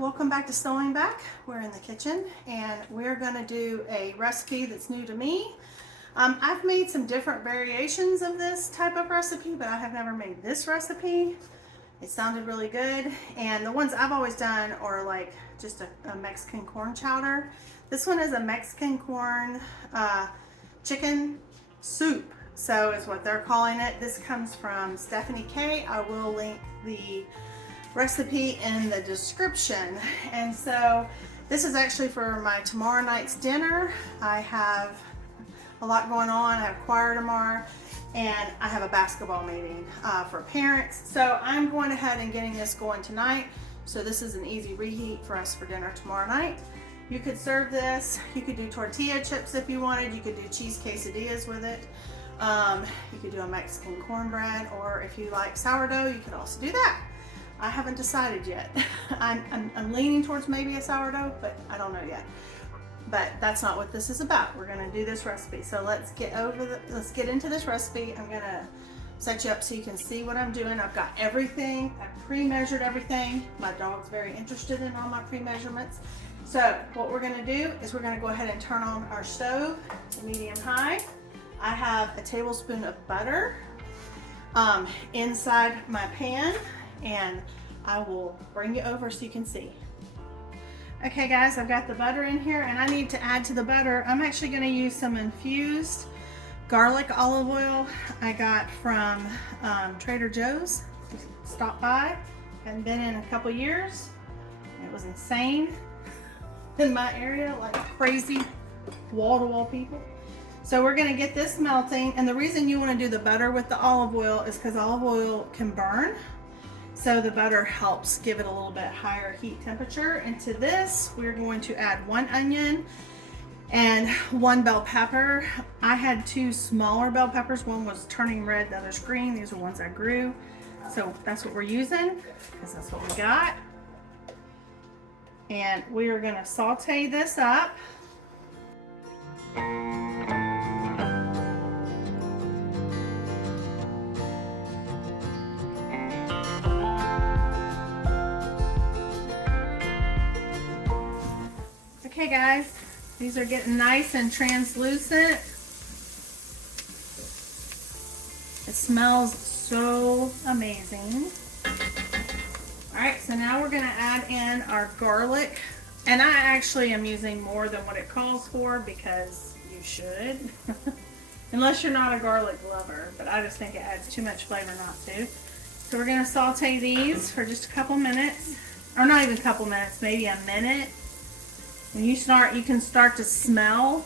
welcome back to Sewing Back. We're in the kitchen and we're going to do a recipe that's new to me. I've made some different variations of this type of recipe, but I have never made this recipe. It sounded really good, and the ones I've always done are like just a Mexican corn chowder. This one is a Mexican corn chicken soup, so is what they're calling it. This comes from Stephanie K. I will link the recipe in the description. And so this is actually for my tomorrow night's dinner. I have a lot going on. I have choir tomorrow and I have a basketball meeting for parents. So I'm going ahead and getting this going tonight. So this is an easy reheat for us for dinner tomorrow night. You could serve this, you could do tortilla chips if you wanted, you could do cheese quesadillas with it. You could do a Mexican cornbread, or if you like sourdough, you could also do that. I haven't decided yet. I'm leaning towards maybe a sourdough, but I don't know yet. But that's not what this is about. We're gonna do this recipe. So let's get into this recipe. I'm gonna set you up so you can see what I'm doing. I've got everything. I've pre-measured everything. My dog's very interested in all my pre-measurements. So what we're gonna do is we're gonna go ahead and turn on our stove to medium high. I have a tablespoon of butter inside my pan, and I will bring you over so you can see. Okay guys, I've got the butter in here, and I need to add to the butter. I'm actually going to use some infused garlic olive oil I got from Trader Joe's. Stopped by, hadn't been in a couple years. It was insane in my area, like crazy wall-to-wall people. So we're going to get this melting, and the reason you want to do the butter with the olive oil is because olive oil can burn. So the butter helps give it a little bit higher heat temperature. And to this, we're going to add 1 onion and 1 bell pepper. I had 2 smaller bell peppers. One was turning red, the other's green. These are ones I grew. So that's what we're using, because that's what we got. And we are gonna saute this up. Okay guys, these are getting nice and translucent. It smells so amazing. All right, so now we're gonna add in our garlic. And I actually am using more than what it calls for, because you should. Unless you're not a garlic lover, but I just think it adds too much flavor not to. So we're gonna saute these for just a couple minutes, or not even a couple minutes, maybe a minute. When you can start to smell.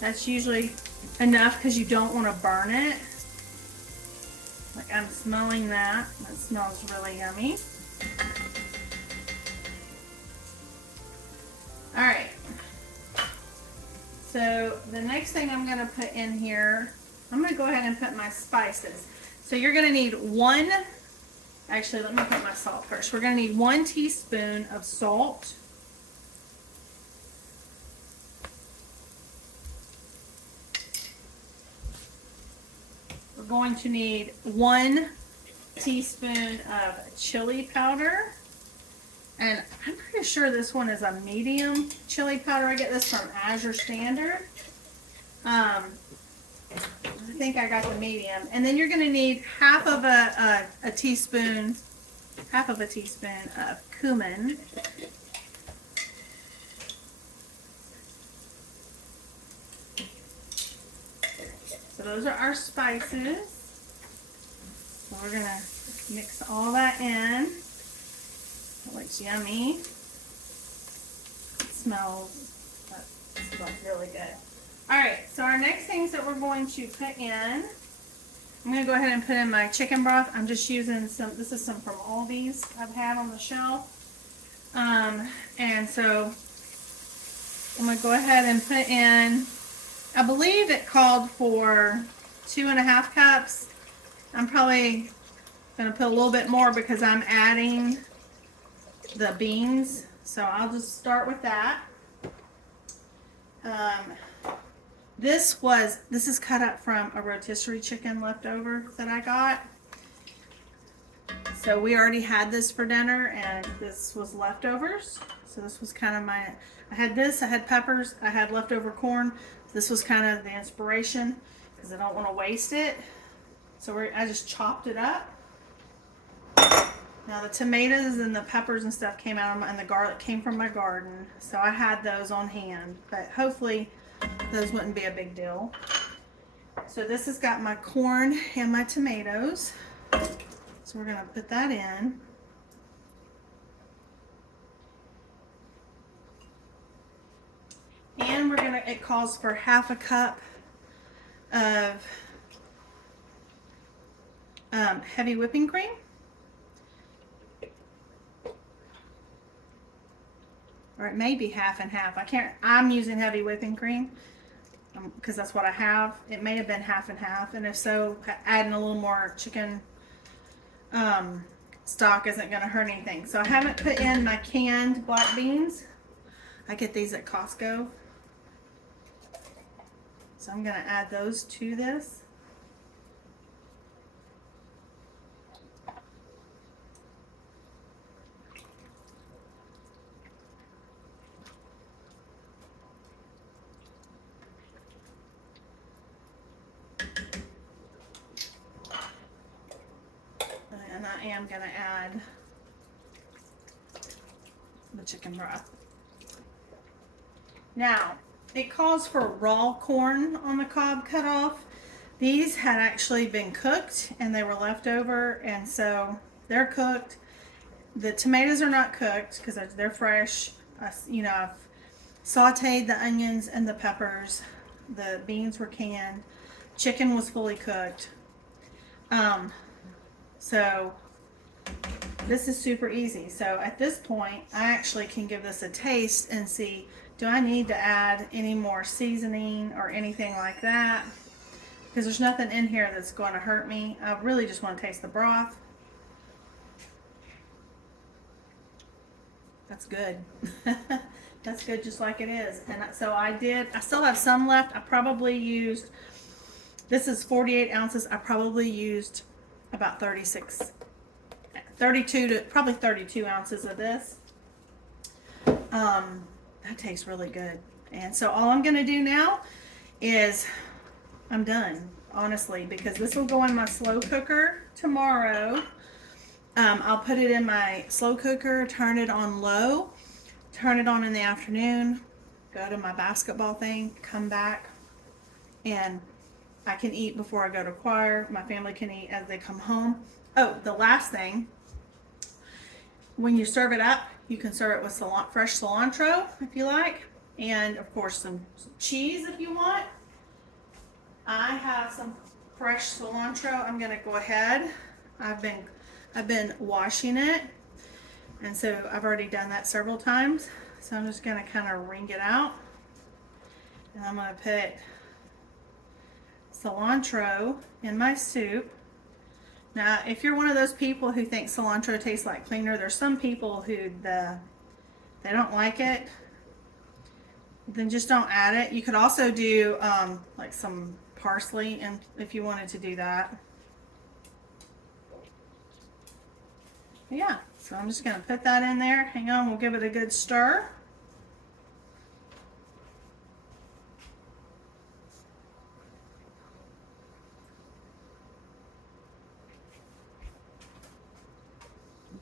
That's usually enough, because you don't want to burn it. Like I'm smelling that. That smells really yummy. All right. So the next thing I'm going to put in here, I'm going to go ahead and put my spices. So you're going to need actually let me put my salt first. We're going to need 1 teaspoon of salt. We're going to need 1 teaspoon of chili powder. And I'm pretty sure this one is a medium chili powder. I get this from Azure Standard. I think I got the medium. And then you're going to need half of a teaspoon of cumin. So those are our spices. So we're going to mix all that in. It looks yummy. It smells really good. Alright, so our next things that we're going to put in, I'm going to go ahead and put in my chicken broth. I'm just using this is some from Aldi's I've had on the shelf. And so I'm going to go ahead and put in, I believe it called for 2.5 cups. I'm probably going to put a little bit more because I'm adding the beans. So I'll just start with that. This is cut up from a rotisserie chicken leftover that I got. So we already had this for dinner, and this was leftovers. So this was kind of I had this, I had peppers, I had leftover corn. This was kind of the inspiration because I don't want to waste it. So I just chopped it up. Now the tomatoes and the peppers and stuff came out of and the garlic came from my garden. So I had those on hand, but hopefully those wouldn't be a big deal. So this has got my corn and my tomatoes. So we're gonna put that in. And it calls for half a cup of heavy whipping cream. Or it may be half and half. I'm using heavy whipping cream because that's what I have. It may have been half and half, and if so, adding a little more chicken stock isn't going to hurt anything. So I haven't put in my canned black beans. I get these at Costco. So I'm going to add those to this. And I am going to add the chicken broth. Now, it calls for raw corn on the cob cut off. These had actually been cooked and they were left over, and so they're cooked. The tomatoes are not cooked because they're fresh. You know, I've sauteed the onions and the peppers. The beans were canned. Chicken was fully cooked. So this is super easy. So at this point, I actually can give this a taste and see, do I need to add any more seasoning or anything like that? Because there's nothing in here that's going to hurt me. I really just want to taste the broth. That's good. That's good just like it is. And so I still have some left. I probably used, this is 48 ounces. I probably used about 32 to probably 32 ounces of this. That tastes really good. And so all I'm going to do now is I'm done, honestly, because this will go in my slow cooker tomorrow. I'll put it in my slow cooker, turn it on low, turn it on in the afternoon, go to my basketball thing, come back, and I can eat before I go to choir. My family can eat as they come home. Oh, the last thing, when you serve it up, you can serve it with fresh cilantro if you like, and of course some cheese if you want. I have some fresh cilantro. I'm gonna go ahead. I've been washing it, and so I've already done that several times. So I'm just gonna kind of wring it out, and I'm gonna put cilantro in my soup. Now, if you're one of those people who think cilantro tastes like cleaner, there's some people who they don't like it, then just don't add it. You could also do like some parsley, and if you wanted to do that. Yeah, so I'm just gonna put that in there. Hang on, we'll give it a good stir.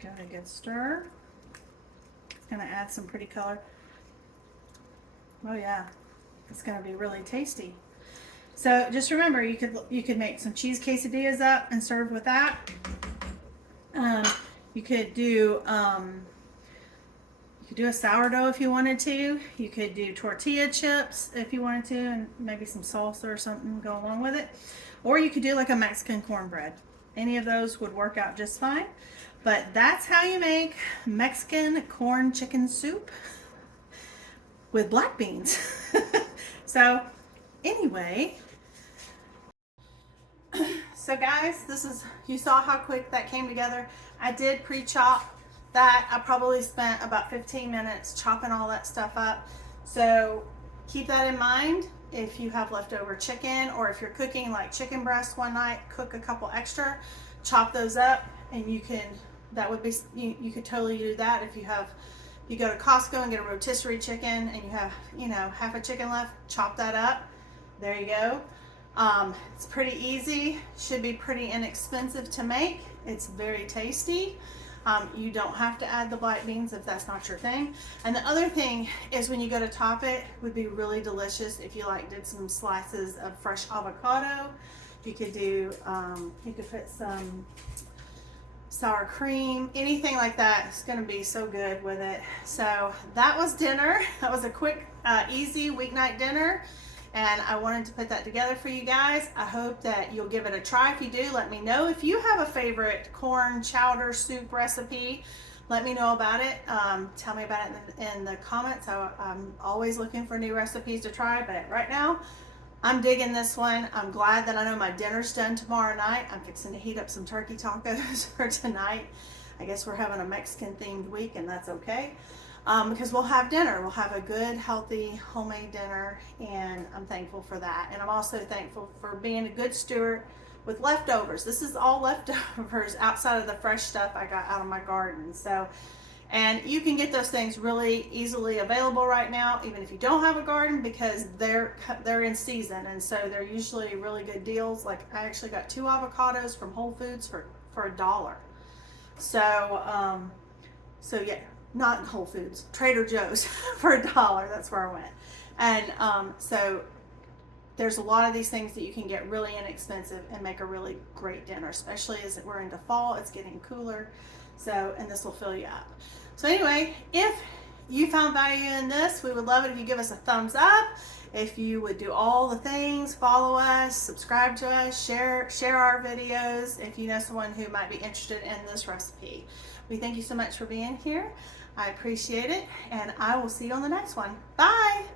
Give it a good stir. It's gonna add some pretty color. Oh yeah, it's gonna be really tasty. So just remember, you could make some cheese quesadillas up and serve with that. You could do a sourdough if you wanted to. You could do tortilla chips if you wanted to, and maybe some salsa or something go along with it. Or you could do like a Mexican cornbread. Any of those would work out just fine. But that's how you make Mexican corn chicken soup with black beans. So anyway, so guys, you saw how quick that came together. I did pre-chop that. I probably spent about 15 minutes chopping all that stuff up. So keep that in mind. If you have leftover chicken, or if you're cooking like chicken breast one night, cook a couple extra, chop those up, and that would be, you could totally do that if you go to Costco and get a rotisserie chicken and you have, half a chicken left, chop that up. There you go. It's pretty easy, should be pretty inexpensive to make. It's very tasty. You don't have to add the black beans if that's not your thing. And the other thing is when you go to top it, would be really delicious if you did some slices of fresh avocado. You could do, you could put some sour cream, anything like that. It's going to be so good with it. So that was dinner. That was a quick, easy weeknight dinner. And I wanted to put that together for you guys. I hope that you'll give it a try. If you do, let me know. If you have a favorite corn chowder soup recipe, let me know about it. Tell me about it in the comments. I'm always looking for new recipes to try, but right now, I'm digging this one. I'm glad that I know my dinner's done tomorrow night. I'm fixing to heat up some turkey tacos for tonight. I guess we're having a Mexican themed week, and that's okay. Because we'll have dinner. We'll have a good, healthy, homemade dinner, and I'm thankful for that. And I'm also thankful for being a good steward with leftovers. This is all leftovers outside of the fresh stuff I got out of my garden. So, and you can get those things really easily available right now, even if you don't have a garden, because they're in season, and so they're usually really good deals. Like I actually got 2 avocados from Whole Foods for $1. So, so yeah. Not Whole Foods, Trader Joe's for $1. That's where I went. And so there's a lot of these things that you can get really inexpensive and make a really great dinner, especially as we're into fall. It's getting cooler. So, and this will fill you up. So anyway, if you found value in this, we would love it if you give us a thumbs up. If you would do all the things, follow us, subscribe to us, share our videos if you know someone who might be interested in this recipe. We thank you so much for being here. I appreciate it, and I will see you on the next one. Bye!